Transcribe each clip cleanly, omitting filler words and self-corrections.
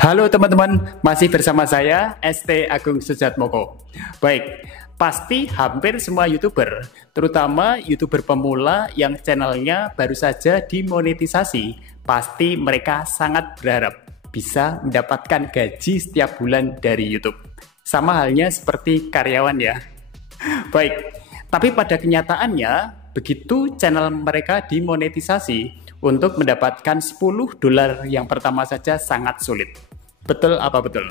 Halo teman-teman, masih bersama saya ST Agung Sujatmoko. Baik, pasti hampir semua YouTuber, terutama YouTuber pemula yang channelnya baru saja dimonetisasi, pasti mereka sangat berharap bisa mendapatkan gaji setiap bulan dari YouTube. Sama halnya seperti karyawan ya. Baik, tapi pada kenyataannya, begitu channel mereka dimonetisasi, untuk mendapatkan $10 yang pertama saja sangat sulit. Betul apa betul?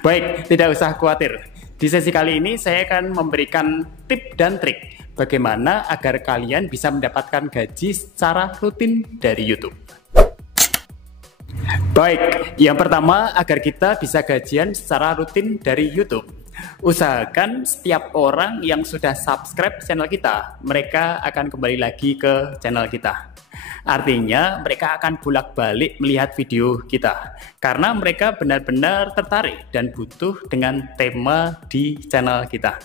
Baik, tidak usah khawatir. Di sesi kali ini saya akan memberikan tip dan trik bagaimana agar kalian bisa mendapatkan gaji secara rutin dari YouTube. Baik, yang pertama agar kita bisa gajian secara rutin dari YouTube. Usahakan setiap orang yang sudah subscribe channel kita, mereka akan kembali lagi ke channel kita. Artinya mereka akan bolak-balik melihat video kita karena mereka benar-benar tertarik dan butuh dengan tema di channel kita.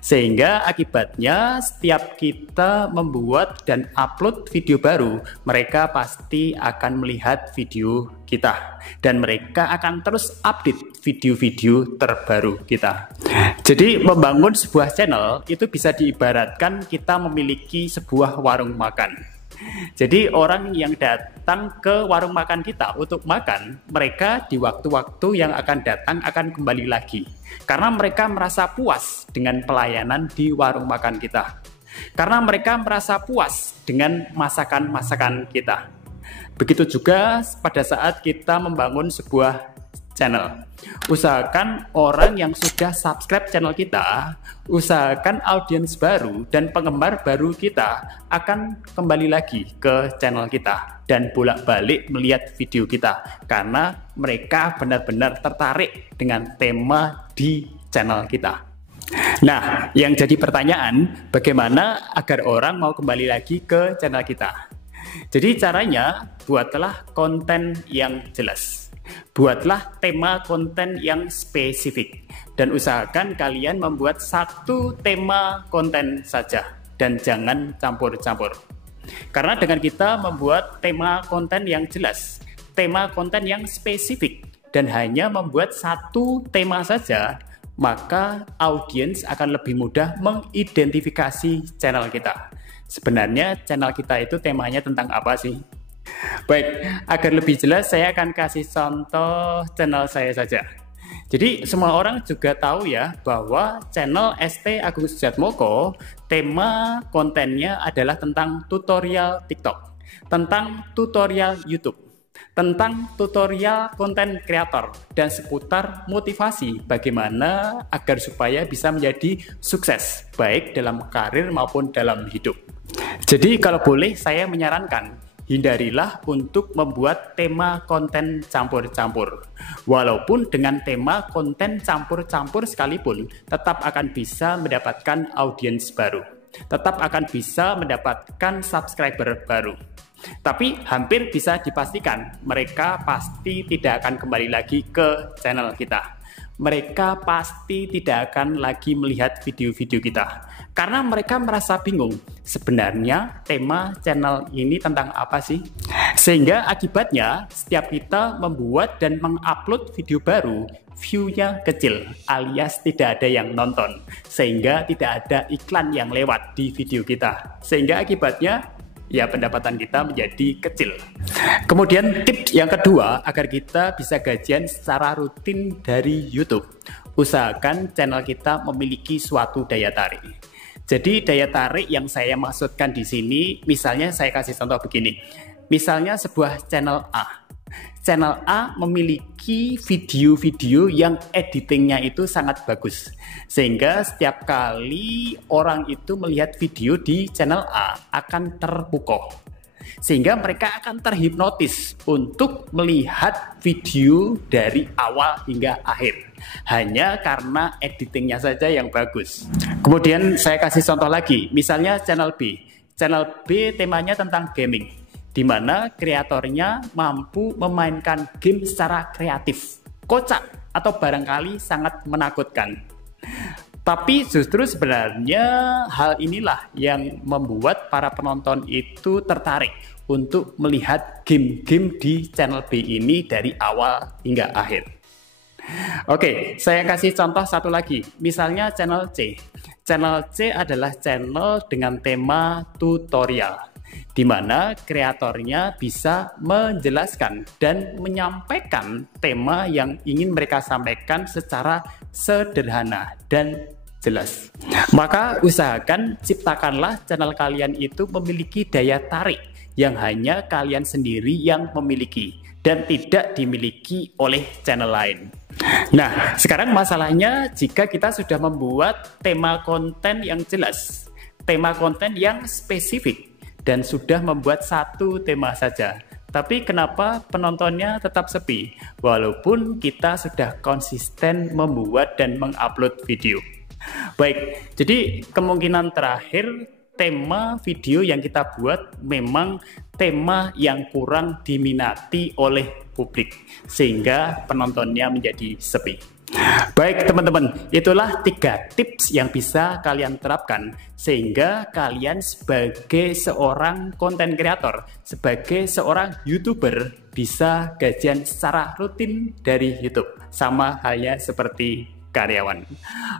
Sehingga akibatnya setiap kita membuat dan upload video baru, mereka pasti akan melihat video kita dan mereka akan terus update video-video terbaru kita. Jadi membangun sebuah channel itu bisa diibaratkan kita memiliki sebuah warung makan. Jadi orang yang datang ke warung makan kita untuk makan, mereka di waktu-waktu yang akan datang akan kembali lagi. Karena mereka merasa puas dengan pelayanan di warung makan kita. Karena mereka merasa puas dengan masakan-masakan kita. Begitu juga pada saat kita membangun sebuah channel. Usahakan orang yang sudah subscribe channel kita, usahakan audiens baru dan penggemar baru kita akan kembali lagi ke channel kita dan bolak-balik melihat video kita karena mereka benar-benar tertarik dengan tema di channel kita. Nah, yang jadi pertanyaan, bagaimana agar orang mau kembali lagi ke channel kita? Jadi caranya, buatlah konten yang jelas. Buatlah tema konten yang spesifik dan usahakan kalian membuat satu tema konten saja dan jangan campur-campur. Karena dengan kita membuat tema konten yang jelas, tema konten yang spesifik dan hanya membuat satu tema saja, maka audiens akan lebih mudah mengidentifikasi channel kita. Sebenarnya channel kita itu temanya tentang apa sih? Baik, agar lebih jelas saya akan kasih contoh channel saya saja. Jadi semua orang juga tahu ya bahwa channel ST Agung Sujatmoko tema kontennya adalah tentang tutorial TikTok, tentang tutorial YouTube, tentang tutorial konten kreator dan seputar motivasi bagaimana agar supaya bisa menjadi sukses baik dalam karir maupun dalam hidup. Jadi kalau boleh saya menyarankan, hindarilah untuk membuat tema konten campur-campur. Walaupun dengan tema konten campur-campur sekalipun, tetap akan bisa mendapatkan audiens baru. Tetap akan bisa mendapatkan subscriber baru. Tapi hampir bisa dipastikan, mereka pasti tidak akan kembali lagi ke channel kita. Mereka pasti tidak akan lagi melihat video-video kita karena mereka merasa bingung sebenarnya tema channel ini tentang apa sih, sehingga akibatnya setiap kita membuat dan mengupload video baru, view-nya kecil alias tidak ada yang nonton, sehingga tidak ada iklan yang lewat di video kita, sehingga akibatnya ya pendapatan kita menjadi kecil. Kemudian tips yang kedua agar kita bisa gajian secara rutin dari YouTube, usahakan channel kita memiliki suatu daya tarik. Jadi daya tarik yang saya maksudkan di sini, misalnya saya kasih contoh begini. Misalnya sebuah channel A. Channel A memiliki video-video yang editingnya itu sangat bagus. Sehingga setiap kali orang itu melihat video di channel A akan terpukau. Sehingga mereka akan terhipnotis untuk melihat video dari awal hingga akhir. Hanya karena editingnya saja yang bagus. Kemudian saya kasih contoh lagi. Misalnya channel B. Channel B temanya tentang gaming, di mana kreatornya mampu memainkan game secara kreatif, kocak, atau barangkali sangat menakutkan. Tapi justru sebenarnya hal inilah yang membuat para penonton itu tertarik untuk melihat game-game di channel B ini dari awal hingga akhir. Oke, saya kasih contoh satu lagi. Misalnya channel C. Channel C adalah channel dengan tema tutorial, di mana kreatornya bisa menjelaskan dan menyampaikan tema yang ingin mereka sampaikan secara sederhana dan jelas. Maka usahakan ciptakanlah channel kalian itu memiliki daya tarik yang hanya kalian sendiri yang memiliki dan tidak dimiliki oleh channel lain. Nah, sekarang masalahnya jika kita sudah membuat tema konten yang jelas, tema konten yang spesifik, dan sudah membuat satu tema saja. Tapi kenapa penontonnya tetap sepi? Walaupun kita sudah konsisten membuat dan mengupload video. Baik, jadi kemungkinan terakhir tema video yang kita buat memang tema yang kurang diminati oleh publik, sehingga penontonnya menjadi sepi. Baik teman-teman, itulah 3 tips yang bisa kalian terapkan sehingga kalian sebagai seorang konten kreator, sebagai seorang YouTuber bisa gajian secara rutin dari YouTube, sama halnya seperti karyawan.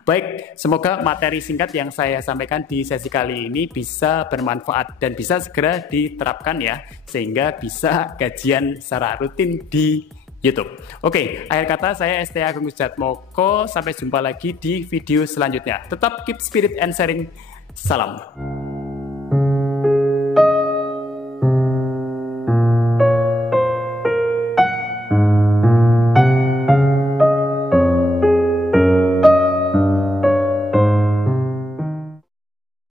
Baik, semoga materi singkat yang saya sampaikan di sesi kali ini bisa bermanfaat dan bisa segera diterapkan ya, sehingga bisa gajian secara rutin di YouTube. Oke, akhir kata saya ST Agung Sujatmoko. Sampai jumpa lagi di video selanjutnya. Tetap keep spirit and sharing. Salam.